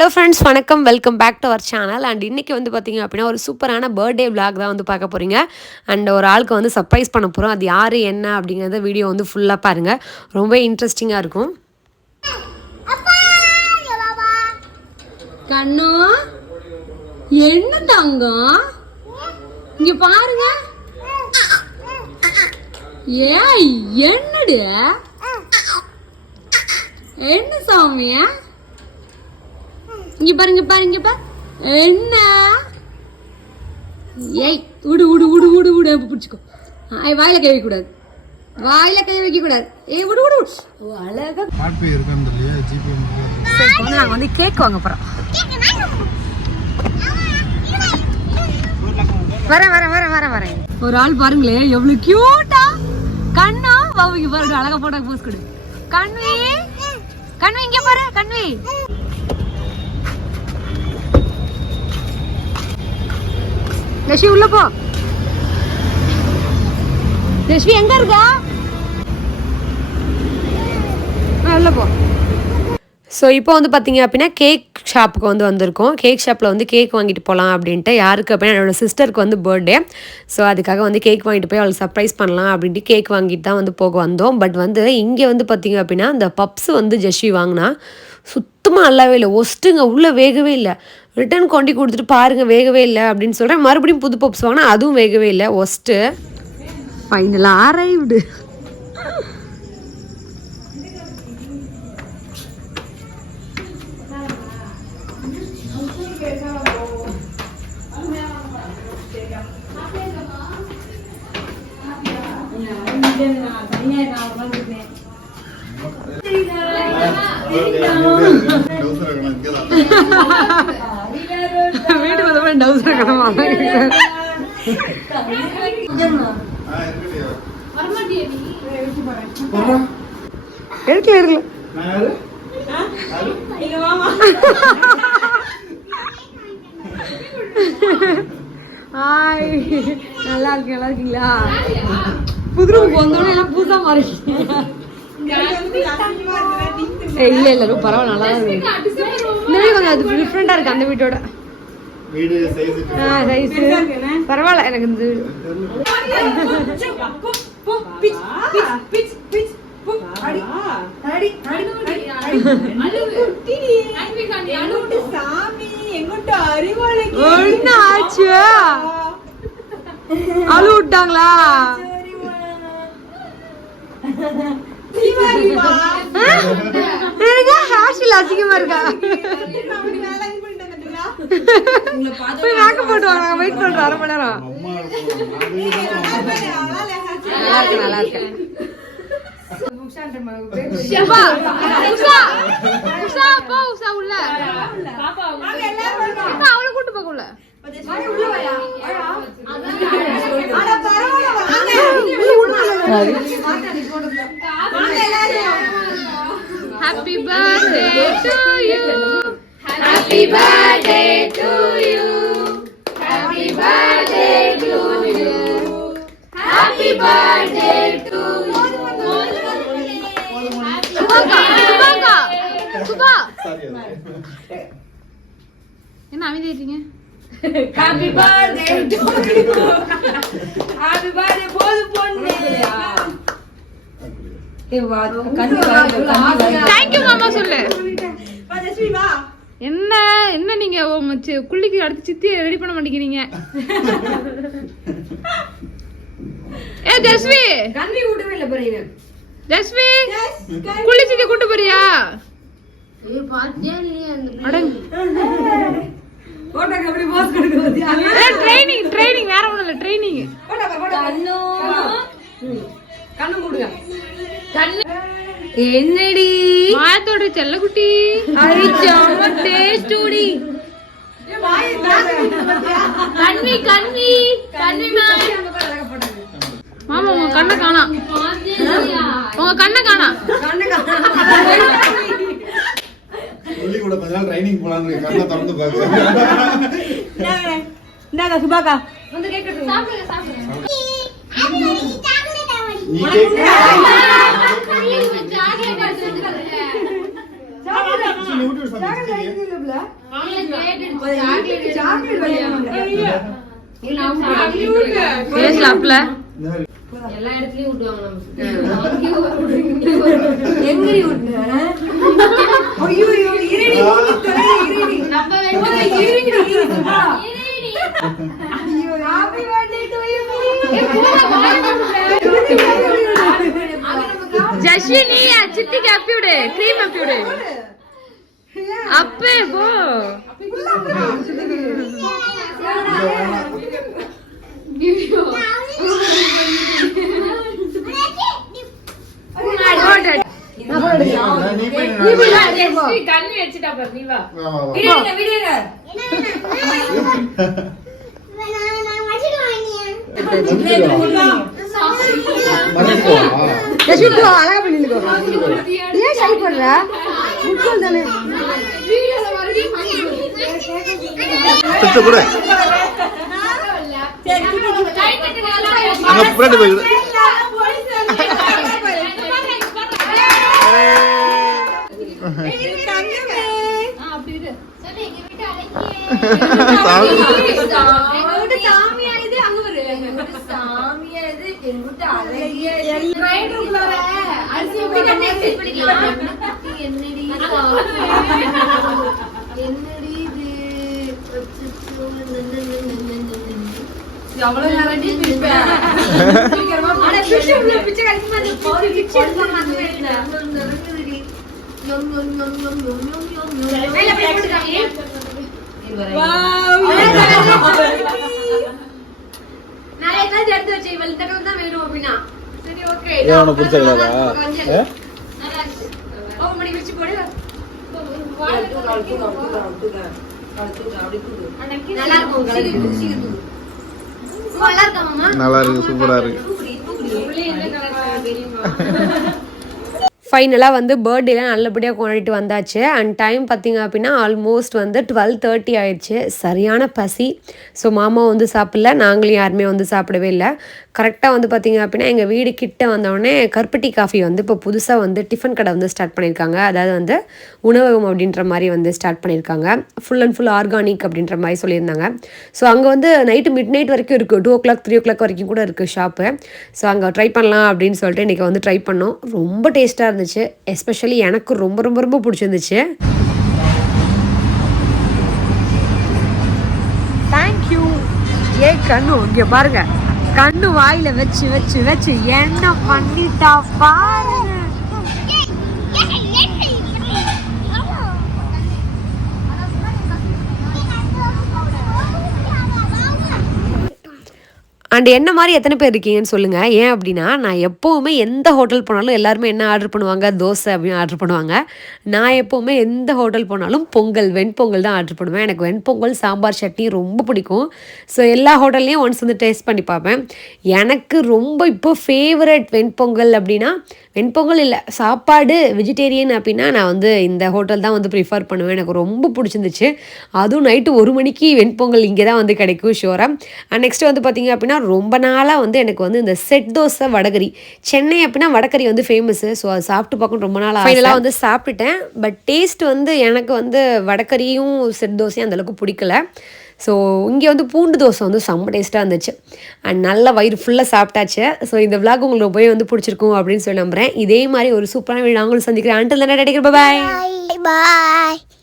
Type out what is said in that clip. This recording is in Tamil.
ஹலோ ஃப்ரெண்ட்ஸ் வணக்கம். Welcome back to our channel and இன்றைக்கி வந்து பார்த்தீங்க அப்படின்னா ஒரு சூப்பரான பர்த்டே விளாக் தான் வந்து பார்க்க போகிறீங்க அண்ட் ஒரு ஆளுக்கு வந்து சர்ப்ரைஸ் பண்ண போகிறோம் அது யார் என்ன அப்படிங்கிறத வீடியோ வந்து ஃபுல்லாக பாருங்கள் ரொம்ப இன்ட்ரெஸ்டிங்காக இருக்கும். கண்ணோ என்ன தங்கம்? இங்கே பாருங்க. ஏய் என்னடு என்ன சாமியா? இங்க பாருங்க பாருங்க பா என்ன? ஏய் உடு உடு உடு உடு உடு பிடிச்சிக்கோ. ஆய் வாயில கை வைக்க கூடாது வாயில கை வைக்க கூடாது ஏய் உடு உடு உடு. ஓ, அழகா. ஆட்பே இருக்கான்னு இல்லையா? ஜிபே சரி வந்து நாங்கள் வந்து கேக் வாங்க போகிறோம் வரேன் வரேன் வரேன் வரேன் வரேன் ஒரு ஆள் பாருங்களேன் எவ்வளவு கியூட்டா கண்ணா பாவுக்கு பாருங்க அழகா போட்டோ போஸ் கொடு. கண்வி. கண்வி இங்க பாரு கண்வி. லட்சுமி உள்ள போ. லட்சுமி எங்க இருக்கா? உள்ள போ. ஸோ இப்போ வந்து பார்த்தீங்க அப்படின்னா கேக் ஷாப்புக்கு வந்து வந்திருக்கோம். கேக் ஷாப்பில் வந்து கேக் வாங்கிட்டு போகலாம் அப்படின்ட்டு யாருக்கு அப்படின்னா என்னோட சிஸ்டருக்கு வந்து பர்த்டே ஸோ அதுக்காக வந்து கேக் வாங்கிட்டு போய் அவளுக்கு சர்ப்ரைஸ் பண்ணலாம் அப்படின்ட்டு கேக் வாங்கிட்டு தான் வந்து போக வந்தோம். பட் வந்து இங்கே வந்து பார்த்தீங்க அப்படின்னா இந்த பப்ஸ் வந்து ஜெஷி வாங்கினா சுத்தமாக நல்லாவே இல்லை. ஒஸ்ட்டுங்க உள்ளே வேகவே இல்லை. ரிட்டர்ன் கொண்டு கொடுத்துட்டு பாருங்க வேகவே இல்லை அப்படின்னு சொல்கிறேன் மறுபடியும் புது பப்ஸ் வாங்கினா அதுவும் வேகவே இல்லை. ஒஸ்ட்டு. ஃபைனலாக அரைவ்டு வீட்டுக்கு வந்து டவுசர் கிளம்ப எடுக்கல எடுக்கல ஹாய் நல்லா இருக்கு நல்லா இருக்கீங்களா? புது ரூமுக்கு வந்தோடனே எல்லாம் புதுசா மாறிட்டீங்க. ஏய், இல்ல இல்ல ரொம்ப பரவாயில்ல நல்லா தான் இருக்கு கொஞ்சம் அது டிஃப்ரெண்டா இருக்கு அந்த வீட்டோட. வீடு சைஸ் பரவாயில்ல எனக்கு இந்த ஒண்ணு ஆச்சு? அழு விட்டாங்களா? அசிங்கமா இருக்கா? போய் மேக்கப் போட்டு வாங்க வெயிட் பண்றோம் அரை மணி நேரம். நல்லா இருக்கு நல்லா இருக்கு உள்ள. அவளை கூட்டு போக உள்ள. Happy birthday to you happy birthday to you happy birthday to you happy birthday to சுபாக்கா சுபாக்கா சுபா என்ன அமைதியாயிட்டீங்க தேங்க்யூ மாமா சொல்லு. என்ன என்ன நீங்க குள்ளிக்கு அடுத்து சித்தி ரெடி பண்ண மாட்டேங்கிறீங்க? ஏ ஜஸ்வி! கண்ணி விடவே இல்லை பாருங்க ஜஸ்வி! குள்ளி சித்தி கூட்டு போறியா? ட்ரைனிங் ட்ரைனிங் வேற ஒண்ணும் இல்ல ட்ரைனிங் கண்ணு கண்ணு கொடுங்க என்னடி? மாயத்தோட செல்லக்குட்டி. அரிச்சாம டேஸ்டூடி கண்ணி கண்ணி. கண்ணி மாமா உங்க கண்ணை காணா. உங்க கண்ணை காணா. சொல்லி கூட கொஞ்ச நாள் ட்ரைனிங் போலான்னு கண்ணை திறந்து பாக்குறேன் இந்தாங்க சுபாக்கா? நீ கேக் நீ விட்டு சாமி. பேசலாம்ல. எல்லா இடத்துலயும் விட்டுவாங்க எங்கடி விட்டுன ஐயோ ஐயோ இருடி இருடி நம்ம இருடி ஐயோ happy birthday to you Jaswini சித்திக்கு அப்பி விடு க்ரீம் அப்பி விடு. அப்பே போ. நீ கண்ணு வச்சுட்டா பாரு நீ வா. விடுங்க விடுங்க ஏன் ஷை பண்ற முக்கோல் தானே. கொடு. அங்க நிறைய நாள் எடுத்து வச்சேன் இவள் இந்த தான் வேணும் அப்படின்னா சரி ஓகே ஏன் உனக்கு பிடிச்ச கலரா? ஆ? நல்லா இருக்கு ஓ மணி வச்சு போடு நல்லா இருக்கும் கலர் நல்லா இருக்கா மாமா நல்லா இருக்கு சூப்பரா இருக்கு உள்ளே என்ன கலர் தெரியுமா ஃபைனலாக வந்து பர்த்டேலாம் நல்லபடியாக கொண்டாடிட்டு வந்தாச்சு. அண்ட் டைம் பார்த்திங்க அப்படின்னா ஆல்மோஸ்ட் வந்து டுவெல் தேர்ட்டி ஆயிடுச்சு. சரியான பசி. ஸோ மாமா வந்து சாப்பிடல. நாங்களும் யாருமே வந்து சாப்பிடவே இல்லை. கரெக்டாக வந்து பார்த்தீங்க அப்படின்னா எங்கள் வீடு கிட்ட வந்தோடனே கருப்பட்டி காஃபி வந்து இப்போ புதுசாக வந்து டிஃபன் கடை வந்து ஸ்டார்ட் பண்ணியிருக்காங்க. அதாவது வந்து உணவகம் அப்படின்ற மாதிரி வந்து ஸ்டார்ட் பண்ணியிருக்காங்க. ஃபுல் அண்ட் ஃபுல் ஆர்கானிக் அப்படின்ற மாதிரி சொல்லியிருந்தாங்க. ஸோ அங்கே வந்து நைட்டு மிட் நைட் வரைக்கும் இருக்குது two o'clock three o'clock வரைக்கும் கூட இருக்குது ஷாப்பு ஸோ அங்கே ட்ரை பண்ணலாம் அப்படின்னு சொல்லிட்டு இன்றைக்கி வந்து ட்ரை பண்ணோம். ரொம்ப டேஸ்ட்டாக இருந்துச்சு. எஸ்பெஷலி எனக்கு ரொம்ப ரொம்ப ரொம்ப பிடிச்சிருந்துச்சு. தேங்க்யூ ஏ கண்ணு இங்கே பாருங்க. கண்ணு வாயில வச்சு வச்சு வச்சு என்ன பண்ணிட்டா பாருங்க. அண்ட் என்ன மாதிரி எத்தனை பேர் இருக்கீங்கன்னு சொல்லுங்கள் ஏன் அப்படின்னா நான் எப்போவுமே எந்த ஹோட்டல் போனாலும் எல்லாருமே என்ன ஆர்டர் பண்ணுவாங்க? தோசை அப்படின்னு ஆர்டர் பண்ணுவாங்க. நான் எப்போவுமே எந்த ஹோட்டல் போனாலும் பொங்கல் வெண்பொங்கல் தான் ஆர்டர் பண்ணுவேன். எனக்கு வெண்பொங்கல் சாம்பார் சட்னி ரொம்ப பிடிக்கும். ஸோ எல்லா ஹோட்டல்லையும் ஒன்ஸ் வந்து டேஸ்ட் பண்ணி பார்ப்பேன். எனக்கு ரொம்ப இப்போ ஃபேவரட் வெண்பொங்கல் அப்படின்னா வெண்பொங்கல் இல்லை சாப்பாடு வெஜிடேரியன் அப்படின்னா நான் வந்து இந்த ஹோட்டல் தான் வந்து ப்ரிஃபர் பண்ணுவேன். எனக்கு ரொம்ப பிடிச்சிருந்துச்சு. அதுவும் நைட்டு ஒரு மணிக்கு வெண்பொங்கல் இங்கே தான் வந்து கிடைக்கும் ஷோராக அண்ட் நெக்ஸ்ட் வந்து பார்த்திங்க அப்படின்னா ரொம்ப நாளாக வந்து எனக்கு வந்து இந்த செட் தோசை வடகரி சென்னை அப்படின்னா வடகரி வந்து ஃபேமஸு ஸோ அது சாப்பிட்டு பார்க்கணும் ரொம்ப நாள் ஃபைனலாக வந்து சாப்பிட்டுட்டேன். பட் டேஸ்ட் வந்து எனக்கு வந்து வடகரியும் செட் தோசையும் அந்தளவுக்கு பிடிக்கல. ஸோ இங்கே வந்து பூண்டு தோசை வந்து செம்ம டேஸ்ட்டாக இருந்துச்சு. அண்ட் நல்ல வயிறு ஃபுல்லாக சாப்பிட்டாச்சு. ஸோ இந்த விளாக் உங்களுக்கு போய் வந்து பிடிச்சிருக்கும் அப்படின்னு சொல்லி நம்புறேன். இதே மாதிரி ஒரு சூப்பரான வீடு நாங்களும் சந்திக்கிறேன். அண்டில் தானே கிடைக்கிற பாய். Bye.